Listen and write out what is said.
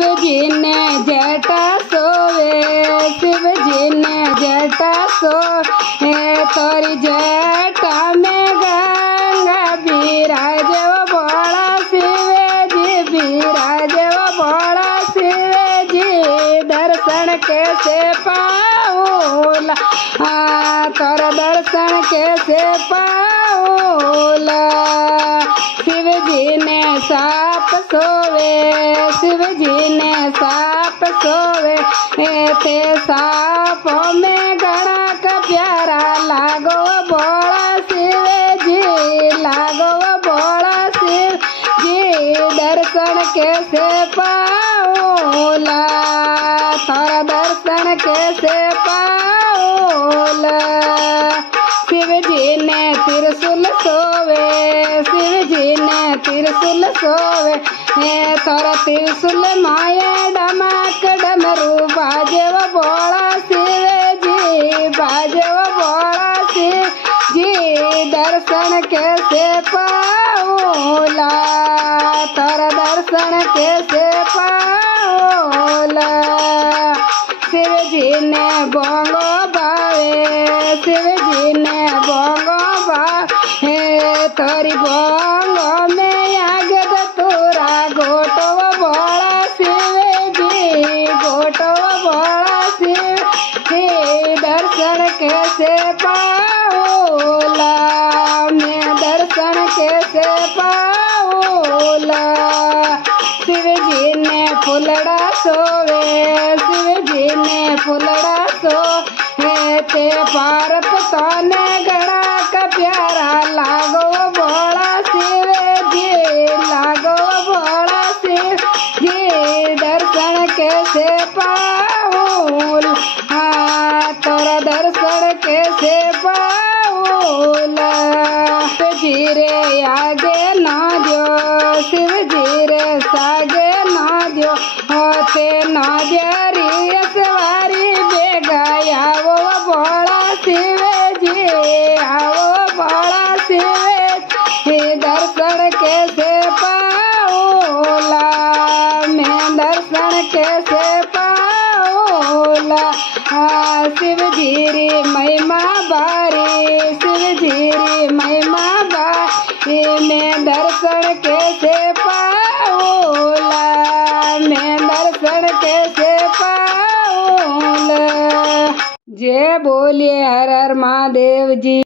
शिवजी ने जटा सोवे, शिवजी ने जटा सोवे, तोरी जटा में गंगा बिराजे वो बड़ा शिवजी, बिराजे वो बड़ा शिवजी। दर्शन कैसे पाऊला, तोरा दर्शन कैसे पाऊला। शिवजी ने साप सोवे, शिवजी ने साप सोवे, ते साप में घड़ा का प्यारा लागो बड़ा शिवजी, लागो बड़ा शिवजी। दर्शन कैसे पाऊला, तोरा दर्शन कैसे पाऊला। शिवजी ने त्रिशूल सोवे, शिवजी ने त्रिशूल सोवे, तोरा त्रिशूल माये डमक डमरू बाजे वो बड़ा शिवजी, बाजे वो बड़ा शिवजी। दर्शन कैसे पाऊला, तोरा दर्शन कैसे पाऊला। शिवजी ने बोंगो बावे, शिवजी ने बोंगो बावे, तोरी बोंगो में आग तोरा गोटो बड़ा शिवजी, गोटो बड़ा शिवजी। दर्शन कैसे पाऊला, मैं दर्शन कैसे पाऊला। शिवजी ने फुलड़ा सोवे, शिवजी ने फुलड़ा सोवे, ते पार्वती ने घड़ा का प्यारा लागो बड़ा शिवजी, लागो बड़ा शिवजी। दर्शन कैसे पाऊला, तोरा दर्शन कैसे पाऊला। शिवजी रे आगे ना जो, शिवजी रे सागे ना जो, होते ना जरी सवारी बेगा आवो बड़ा शिवजी, आवो बड़ा शिवजी। दर्शन कैसे पाऊला, मैं दर्शन कैसे पाऊला। शिवजी रे महिमा बारी, शिवजी रे महिमा बारी, मैं दर्शन कैसे पाऊला, मैं दर्शन कैसे पाऊला। जय बोलिए हर हर महादेव जी।